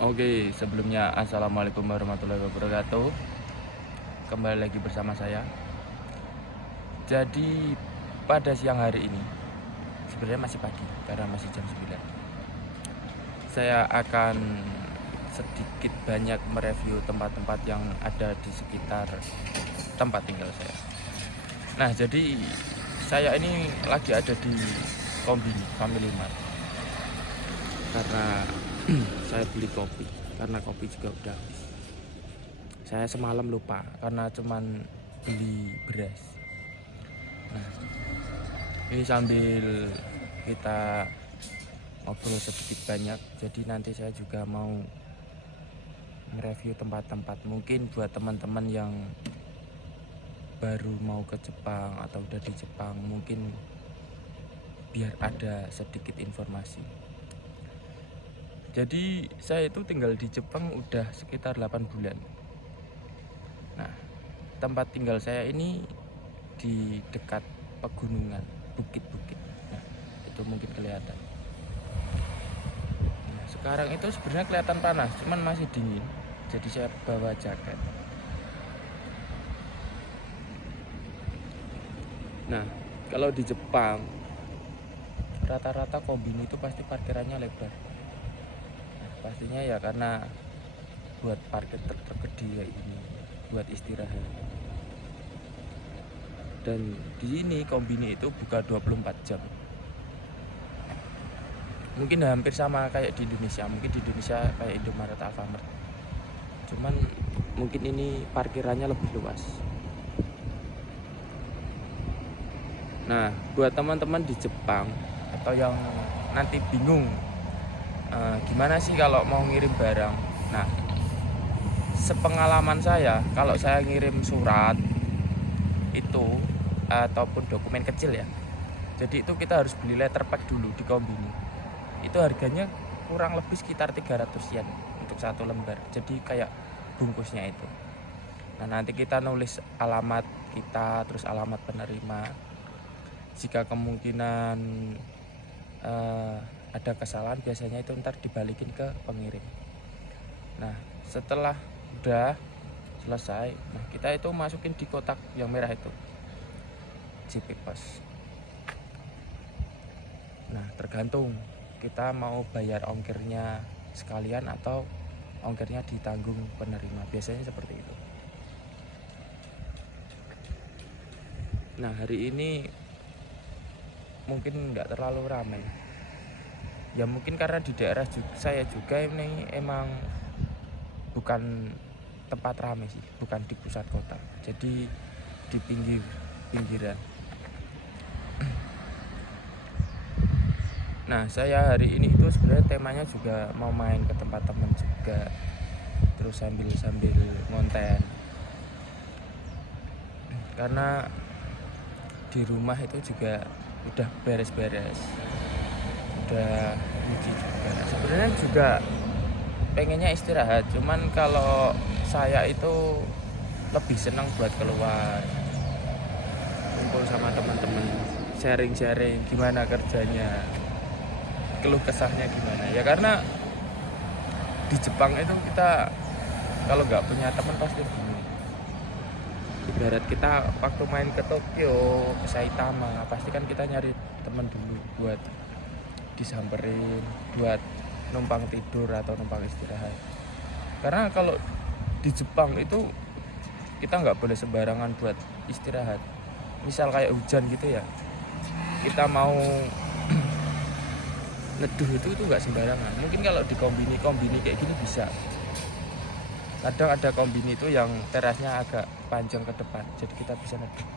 Oke, sebelumnya Assalamualaikum warahmatullahi wabarakatuh. Kembali lagi bersama saya. Jadi pada siang hari ini, sebenarnya masih pagi karena masih jam 9. Saya akan sedikit banyak mereview tempat-tempat yang ada di sekitar tempat tinggal saya. Nah, jadi saya ini lagi ada di Kombini Family Mart karena saya beli kopi karena kopi juga udah habis. Saya semalam lupa karena cuman beli beras. Nah, ini sambil kita ngobrol sedikit banyak, jadi nanti saya juga mau nge-review tempat-tempat mungkin buat teman-teman yang baru mau ke Jepang atau udah di Jepang, mungkin biar ada sedikit informasi. Jadi saya itu tinggal di Jepang udah sekitar 8 bulan. Nah, tempat tinggal saya ini di dekat pegunungan, bukit-bukit. Nah, itu mungkin kelihatan. Nah, sekarang itu sebenarnya kelihatan panas, cuman masih dingin. Jadi saya bawa jaket. Nah, kalau di Jepang rata-rata kombini itu pasti parkirannya lebar. Nah, pastinya ya karena buat parkir truk gede kayak gini, buat istirahat. Dan di sini kombini itu buka 24 jam. Mungkin hampir sama kayak di Indonesia. Mungkin di Indonesia kayak Indomaret, Alfamart. Cuman mungkin ini parkirannya lebih luas. Nah, buat teman-teman di Jepang atau yang nanti bingung gimana sih kalau mau ngirim barang. Nah, sepengalaman saya, kalau saya ngirim surat itu ataupun dokumen kecil ya, jadi itu kita harus beli letter pack dulu di Kombini. Itu harganya kurang lebih sekitar 300 yen untuk satu lembar, jadi kayak bungkusnya itu. Nah, nanti kita nulis alamat kita, terus alamat penerima. Jika kemungkinan ada kesalahan, biasanya itu ntar dibalikin ke pengirim. Nah, setelah udah selesai, nah kita itu masukin di kotak yang merah itu, JP Pos. Nah, tergantung kita mau bayar ongkirnya sekalian atau ongkirnya ditanggung penerima, biasanya seperti itu. Nah, hari ini mungkin nggak terlalu ramai ya, mungkin karena di daerah saya juga ini emang bukan tempat ramai sih, bukan di pusat kota, jadi di pinggiran. Nah, saya hari ini itu sebenarnya temanya juga mau main ke tempat teman juga, terus sambil ngonten, karena di rumah itu juga udah beres-beres, udah nyuci juga. Sebenarnya juga pengennya istirahat, cuman kalau saya itu lebih senang buat keluar, kumpul sama teman-teman, sharing-sharing gimana kerjanya, keluh kesahnya gimana ya. Karena di Jepang itu kita kalau nggak punya teman pasti bingung. Ibarat kita waktu main ke Tokyo, ke Saitama, pasti kan kita nyari teman dulu buat disamperin, buat numpang tidur atau numpang istirahat. Karena kalau di Jepang itu kita nggak boleh sembarangan buat istirahat. Misal kayak hujan gitu ya, kita mau neduh itu nggak sembarangan. Mungkin kalau di kombini kayak gini bisa. Kadang ada kombini itu yang terasnya agak panjang ke depan, jadi kita bisa neduh.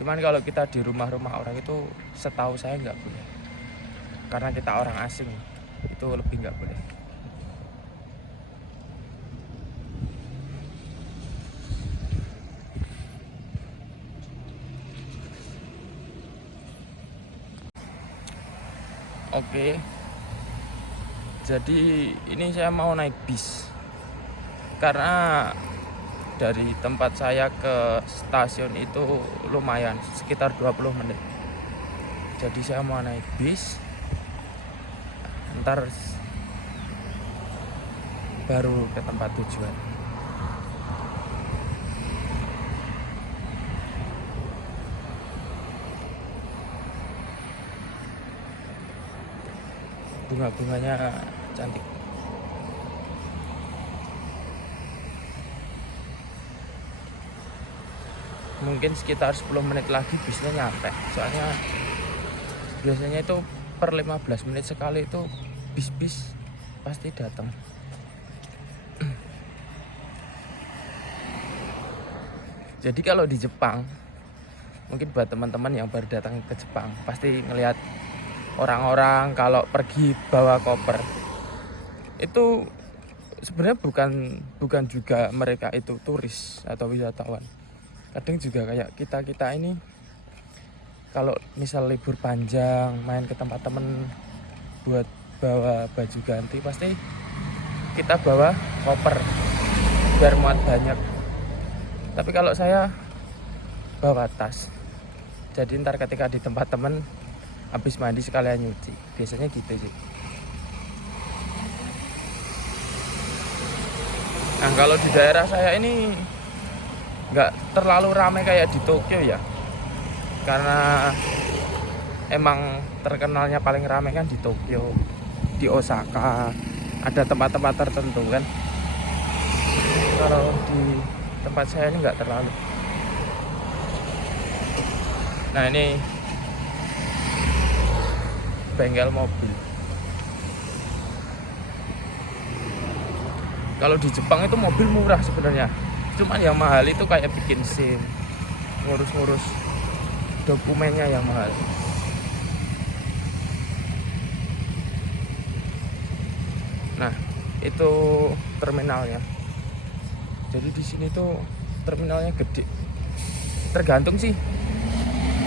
Cuman kalau kita di rumah-rumah orang itu setahu saya nggak boleh, karena kita orang asing, itu lebih nggak boleh. Oke, jadi ini saya mau naik bis karena dari tempat saya ke stasiun itu lumayan, sekitar 20 menit. Jadi saya mau naik bis, ntar baru ke tempat tujuan. Bunga-bunganya cantik. Mungkin sekitar 10 menit lagi bisnya nyampe. Soalnya biasanya itu per 15 menit sekali itu bis-bis pasti datang. Jadi kalau di Jepang, mungkin buat teman-teman yang baru datang ke Jepang pasti ngelihat orang-orang kalau pergi bawa koper itu sebenarnya bukan juga mereka itu turis atau wisatawan. Kadang juga kayak kita ini kalau misal libur panjang main ke tempat temen buat bawa baju ganti, pasti kita bawa koper biar muat banyak. Tapi kalau saya bawa tas, jadi ntar ketika di tempat temen habis mandi sekalian nyuci, biasanya gitu sih. Nah kalau di daerah saya ini nggak terlalu ramai kayak di Tokyo ya, karena emang terkenalnya paling ramai kan di Tokyo, di Osaka, ada tempat-tempat tertentu kan. Kalau di tempat saya ini nggak terlalu. Nah ini bengkel mobil. Kalau di Jepang itu mobil murah sebenarnya, cuman yang mahal itu kayak bikin SIM, ngurus-ngurus dokumennya yang mahal. Nah itu terminalnya. Jadi di sini tuh terminalnya gede. Tergantung sih.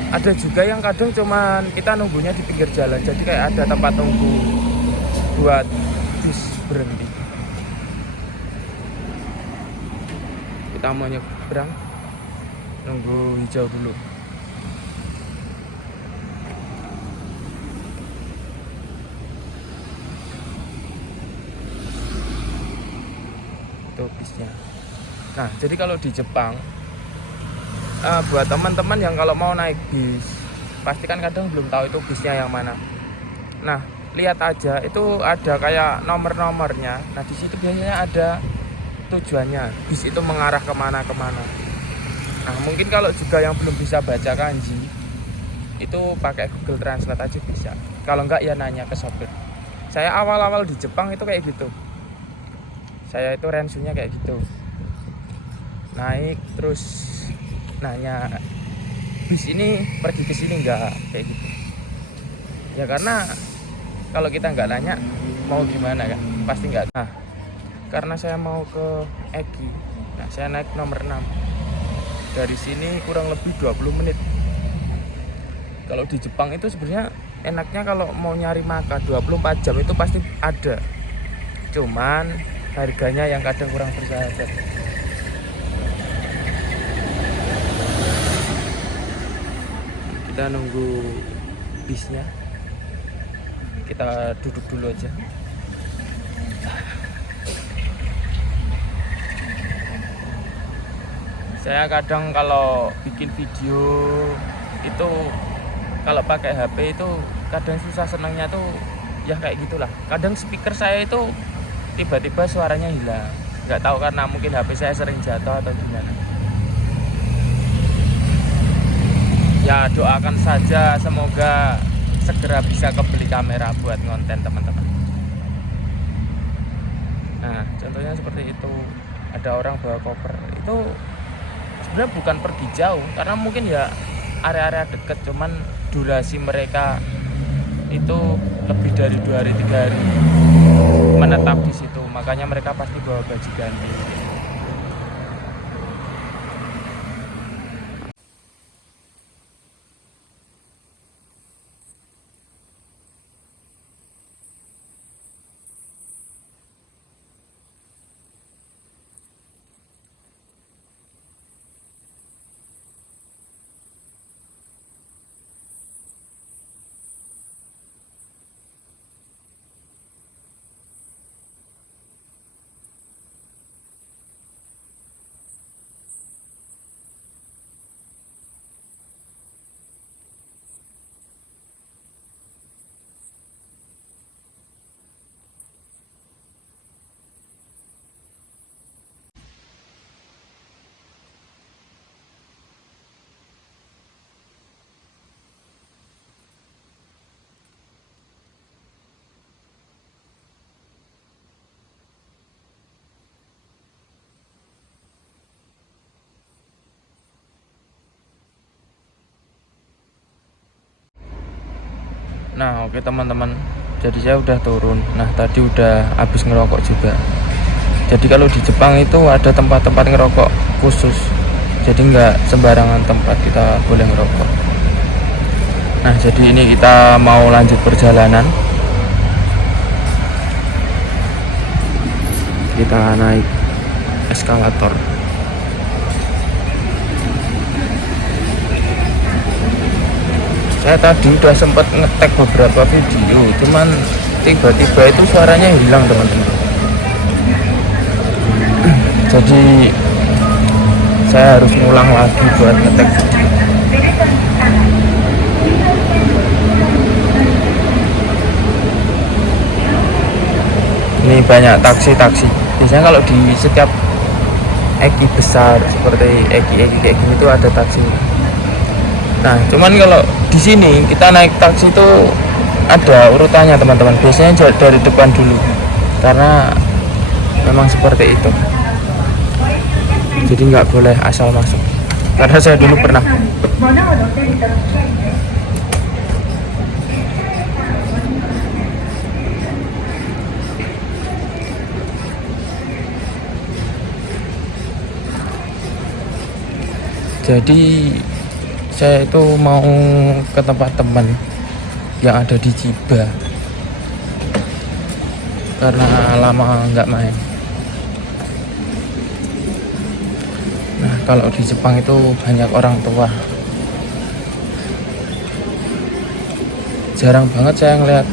Ada juga yang kadang cuman kita nunggunya di pinggir jalan, jadi kayak ada tempat tunggu buat bis berhenti. Kita mau nyebrang, nunggu hijau dulu. Itu bisnya. Nah jadi kalau di Jepang, buat teman-teman yang kalau mau naik bis, pasti kan kadang belum tahu itu bisnya yang mana. Nah lihat aja itu ada kayak nomor-nomornya. Nah di situ biasanya ada tujuannya, bis itu mengarah kemana-kemana. Nah mungkin kalau juga yang belum bisa baca kanji, itu pakai Google Translate aja bisa. Kalau enggak ya nanya ke sopir. Saya awal-awal di Jepang itu kayak gitu. Saya itu rensunya kayak gitu. Naik terus nanya, bis ini pergi ke sini enggak, kayak gitu. Ya karena kalau kita nggak nanya mau gimana kan, pasti nggak. Nah karena saya mau ke Eki, nah saya naik nomor 6. Dari sini kurang lebih 20 menit. Kalau di Jepang itu sebenarnya enaknya kalau mau nyari makan 24 jam itu pasti ada, cuman harganya yang kadang kurang bersahabat. Kita nunggu bisnya, kita duduk dulu aja. Saya kadang kalau bikin video itu kalau pakai HP itu kadang susah senangnya tuh ya kayak gitulah. Kadang speaker saya itu tiba-tiba suaranya hilang, nggak tahu karena mungkin HP saya sering jatuh atau gimana. Ya doakan saja semoga segera bisa kebeli kamera buat ngonten teman-teman. Nah contohnya seperti itu, ada orang bawa koper itu sebenarnya bukan pergi jauh, karena mungkin ya area-area dekat, cuman durasi mereka itu lebih dari 2 hari 3 hari menetap di situ, makanya mereka pasti bawa baju ganti. Nah oke teman-teman, jadi saya udah turun. Nah tadi udah habis ngerokok juga. Jadi kalau di Jepang itu ada tempat-tempat ngerokok khusus, jadi nggak sembarangan tempat kita boleh ngerokok. Nah jadi ini kita mau lanjut perjalanan, kita naik eskalator. Saya tadi udah sempat ngetek beberapa video, cuman tiba-tiba itu suaranya hilang teman-teman. Jadi saya harus ngulang lagi buat ngetek video. Ini banyak taksi-taksi. Biasanya kalau di setiap eki besar seperti eki kayak gini tuh ada taksi. Nah, cuman kalau di sini kita naik taksi itu ada urutannya teman-teman. Biasanya dari depan dulu, karena memang seperti itu. Jadi nggak boleh asal masuk. Karena saya dulu pernah. Jadi saya itu mau ke tempat teman yang ada di Chiba karena lama nggak main. Nah kalau di Jepang itu banyak orang tua, jarang banget saya ngeliat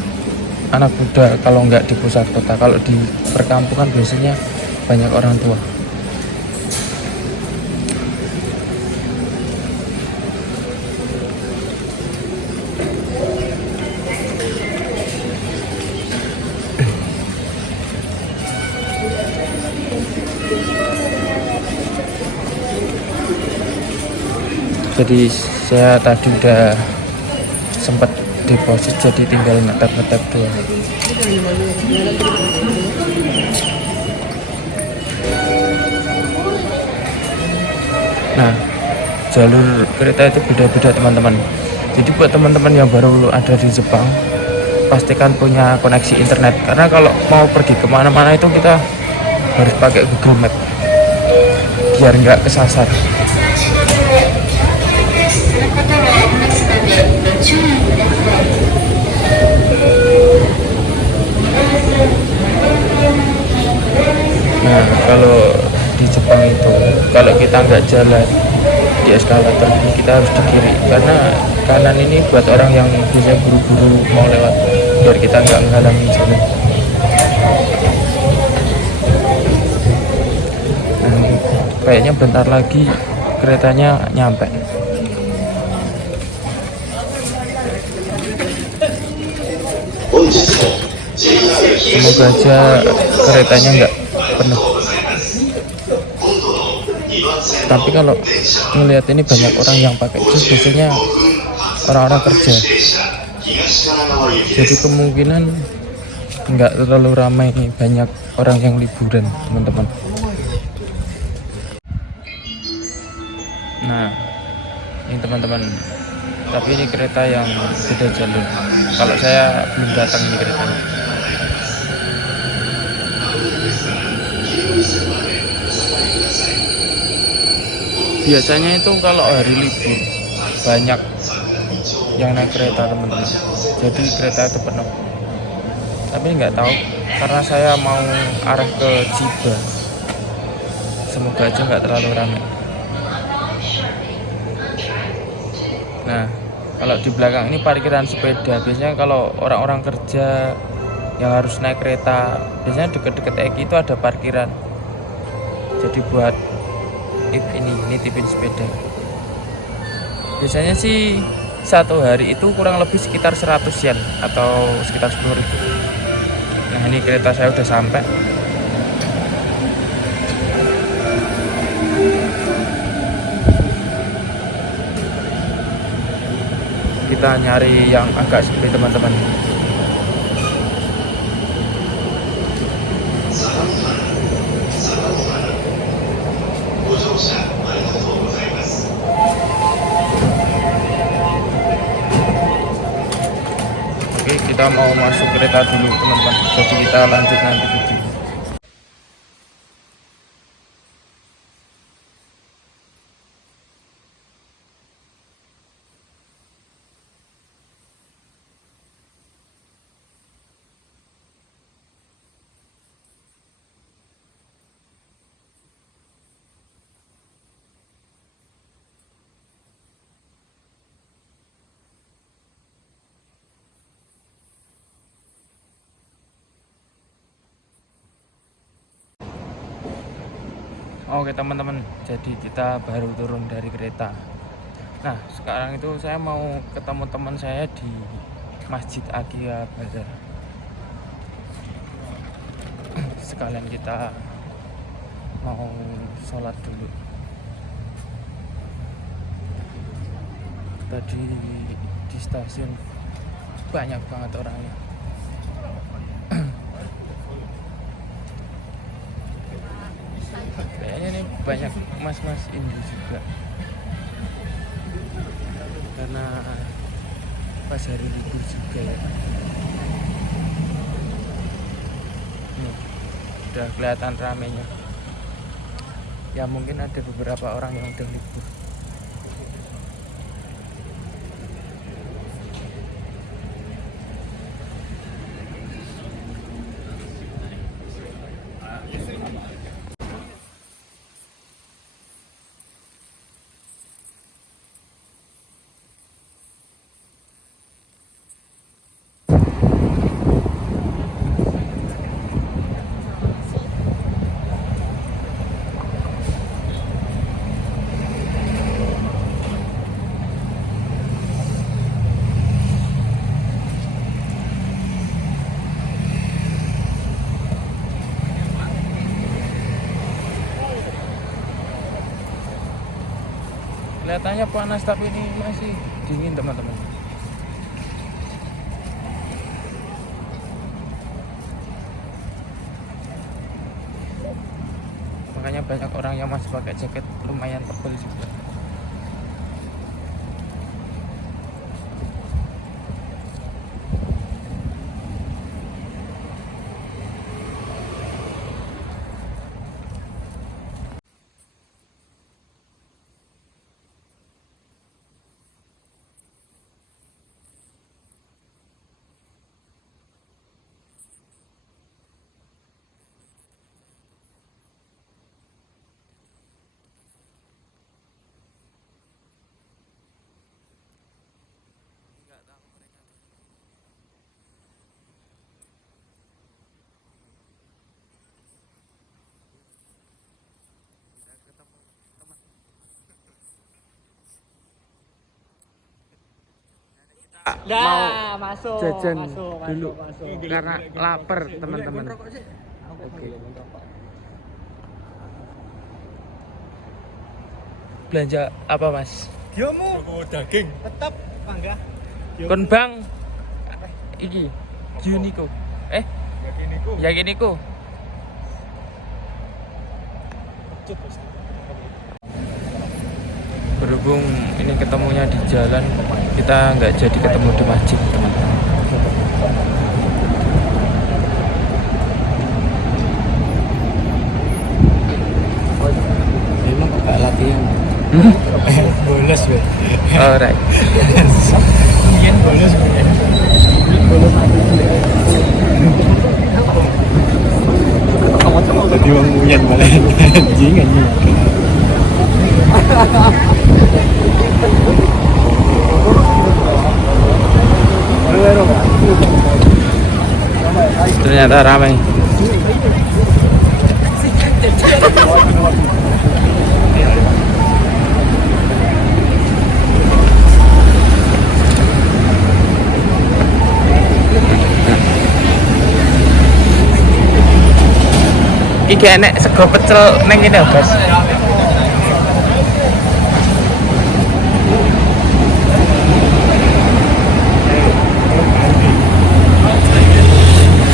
anak muda kalau nggak di pusat kota. Kalau di perkampungan biasanya banyak orang tua. Jadi saya tadi udah sempat deposit, jadi tinggal ngetap-ngetap doang. Nah jalur kereta itu beda-beda teman-teman. Jadi buat teman-teman yang baru ada di Jepang, pastikan punya koneksi internet, karena kalau mau pergi kemana-mana itu kita harus pakai Google Map biar nggak kesasar. Nah kalau di Jepang itu kalau kita nggak jalan di eskalator ini, kita harus di kiri, karena kanan ini buat orang yang biasanya buru-buru mau lewat, biar kita nggak menghalangi jalan. Nah, kayaknya bentar lagi keretanya nyampe. Semoga aja keretanya nggak penuh. Tapi kalau melihat ini banyak orang yang pakai jus, biasanya orang-orang kerja. Jadi kemungkinan nggak terlalu ramai, banyak orang yang liburan teman-teman. Nah ini teman-teman, tapi ini kereta yang beda jalur. Kalau saya belum datang ini keretanya. Biasanya itu kalau hari libur banyak yang naik kereta teman-teman, jadi kereta itu penuh. Tapi nggak tahu, karena saya mau arah ke Chiba, semoga aja nggak terlalu ramai. Nah kalau di belakang ini parkiran sepeda. Biasanya kalau orang-orang kerja yang harus naik kereta, biasanya deket-deket Eki itu ada parkiran, jadi buat ini nitipin sepeda. Biasanya sih satu hari itu kurang lebih sekitar 100 yen atau sekitar 10.000. Nah ini kereta saya udah sampai. Kita nyari yang agak sepi teman-teman. saya mau masuk kereta dulu teman-teman, jadi kita lanjut nanti video. Oke teman-teman, jadi kita baru turun dari kereta. Nah sekarang itu saya mau ketemu teman saya di Masjid Akihabara. Sekalian kita mau sholat dulu. Tadi di stasiun banyak banget orangnya. Kayaknya nih banyak mas-mas Indo juga, karena pas hari libur juga ya. Nih, udah kelihatan ramenya. Ya mungkin ada beberapa orang yang udah libur. Kelihatannya panas tapi ini masih dingin teman-teman. Makanya banyak orang yang masih pakai jaket lumayan tebal juga. Mau masuk jajan masuk dulu karena lapar teman-teman. Oke. Belanja apa mas? Diomu daging tetap mangga Kon bang iki Juniko Yakiniku. Berhubung ini ketemunya di jalan, kita nggak jadi ketemu di masjid teman-teman. memang gak latihan bolos weh. Alright. Mungkin bolos weh. Bolos kamu tadi wong munyen malah anjing. Ternyata ramai. Iki enek sego pecel neng ini guys.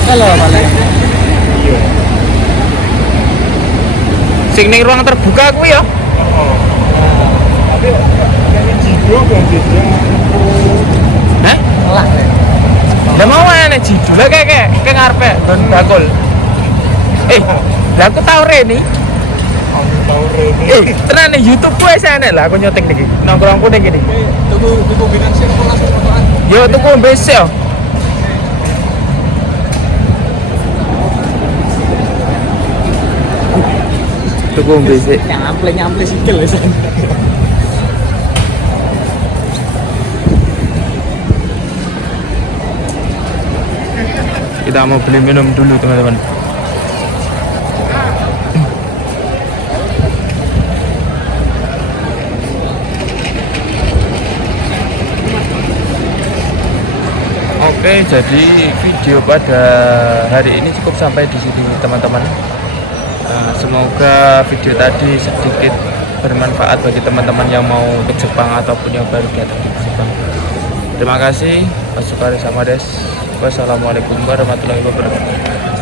Halo malah. Iya. Sing ning ruang terbuka kuwi ya. Oh. Tapi yang jigo kan dia. Hah? Lah. Lah mau ana judul kayak ngarepe don bakul. Lah aku tau Reni. Aku tahu Rene. Tenan nih YouTube gue sana lah aku nyotek niki. Nongkrongku ning kene. Tuku binansi kok langsung fotoan. Yo tuku mbes yo. Tuku mbes. Nyample sikil wis. Kita mau beli minum dulu teman-teman. Oke, jadi video pada hari ini cukup sampai di sini teman-teman. Semoga video tadi sedikit bermanfaat bagi teman-teman yang mau ke Jepang ataupun yang baru datang ke Jepang. Terima kasih. Wasukari sama des. Wassalamualaikum warahmatullahi wabarakatuh.